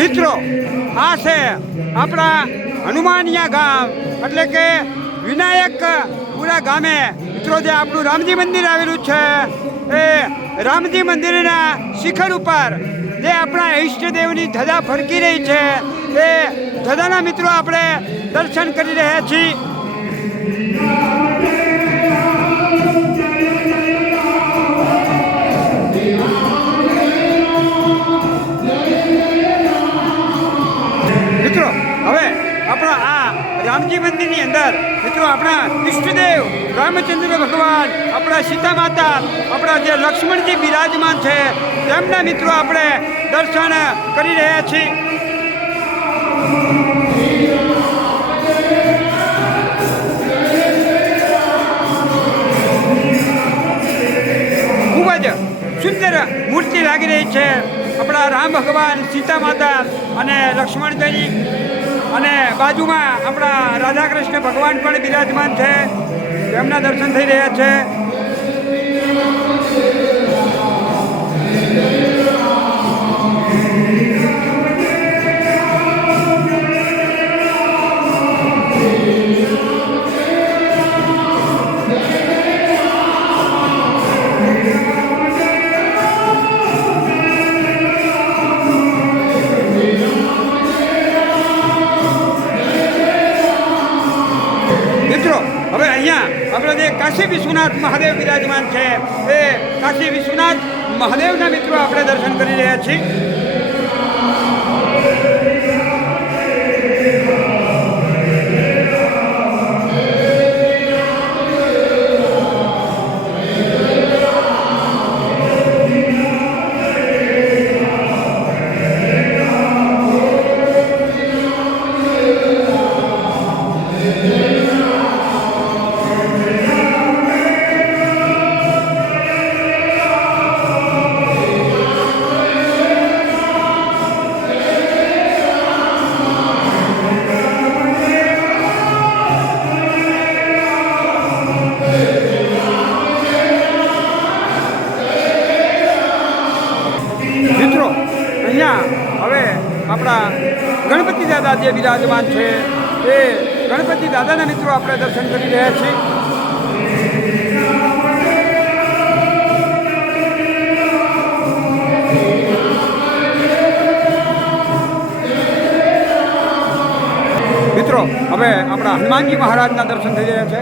મિત્રો આ છે આપણા હનુમાનિયા ગામ એટલે કે વિનાયકપુરા ગામે મિત્રો જે આપણું રામજી મંદિર આવેલું છે એ રામજી મંદિરના શિખર ઉપર જે આપણા ઈષ્ટદેવની ધજા ફરકી રહી છે એ ધજાના મિત્રો આપણે દર્શન કરી રહ્યા છીએ. મિત્રો હવે આપણા આ રામજી મંદિરની અંદર મિત્રો આપણા ઈષ્ટદેવ રામચંદ્ર ભગવાન, આપણા સીતા માતા, આપણા જે લક્ષ્મણજી બિરાજમાન છે તેમના મિત્રો આપણે દર્શન કરી રહ્યા છીએ. ખૂબ જ સુંદર મૂર્તિ લાગી રહી છે. આપણા રામ ભગવાન, સીતા માતા અને લક્ષ્મણજી અને બાજુમાં આપણા રાધા કૃષ્ણ ભગવાન પણ બિરાજમાન છે. તેમના દર્શન થઈ રહ્યા છે. હવે અહીંયા આપણે જે કાશી વિશ્વનાથ મહાદેવ બિરાજમાન છે એ કાશી વિશ્વનાથ મહાદેવના મિત્રો આપણે દર્શન કરી રહ્યા છીએ. મિત્રો અહીંયા હવે આપણા ગણપતિ દાદા જે બિરાજમાન છે એ ગણપતિ દાદાના મિત્રો આપણે દર્શન કરી રહ્યા છીએ. મિત્રો હવે આપણા હનુમાનજી મહારાજના દર્શન થઈ રહ્યા છે.